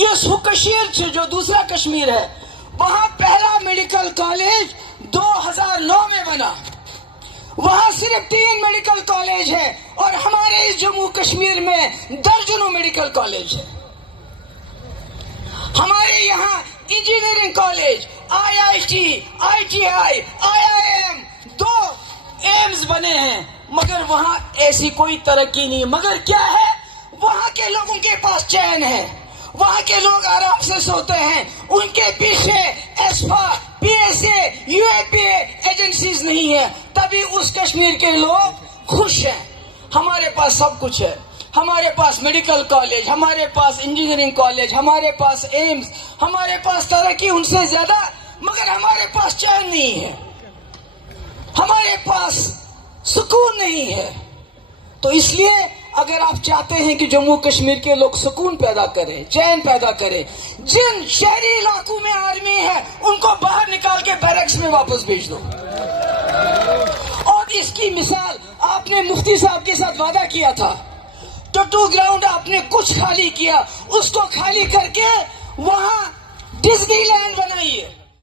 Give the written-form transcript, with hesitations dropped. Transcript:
یہ سو کشمیر جو دوسرا کشمیر ہے وہاں پہلا میڈیکل کالج 2009 میں بنا. وہاں صرف 3 میڈیکل کالج ہے اور ہمارے اس جموں کشمیر میں درجنوں میڈیکل کالج ہے. ہمارے یہاں engineering college, IIT، ITI، IIM 2 AIIMS بنے ہیں، مگر وہاں ایسی کوئی ترقی نہیں. مگر کیا ہے، وہاں کے لوگوں کے پاس چین ہے، وہاں کے لوگ آرام سے سوتے ہیں، ان کے پیچھے ایسپا، PSA، UAPA ایجنسیز نہیں ہیں، تبھی اس کشمیر کے لوگ خوش ہیں. ہمارے پاس سب کچھ ہے، ہمارے پاس میڈیکل کالج، ہمارے پاس انجینئرنگ کالج، ہمارے پاس ایمز، ہمارے پاس ترقی ان سے زیادہ، مگر ہمارے پاس چین نہیں ہے، ہمارے پاس سکون نہیں ہے. تو اس لیے اگر آپ چاہتے ہیں کہ جموں کشمیر کے لوگ سکون پیدا کریں، چین پیدا کریں، جن شہری علاقوں میں آرمی ہے ان کو باہر نکال کے بیرکس میں واپس بھیج دو. اور اس کی مثال آپ نے مفتی صاحب کے ساتھ وعدہ کیا تھا، ٹٹو گراؤنڈ آپ نے کچھ خالی کیا، اس کو خالی کر کے وہاں ڈزنی لینڈ بنائیے.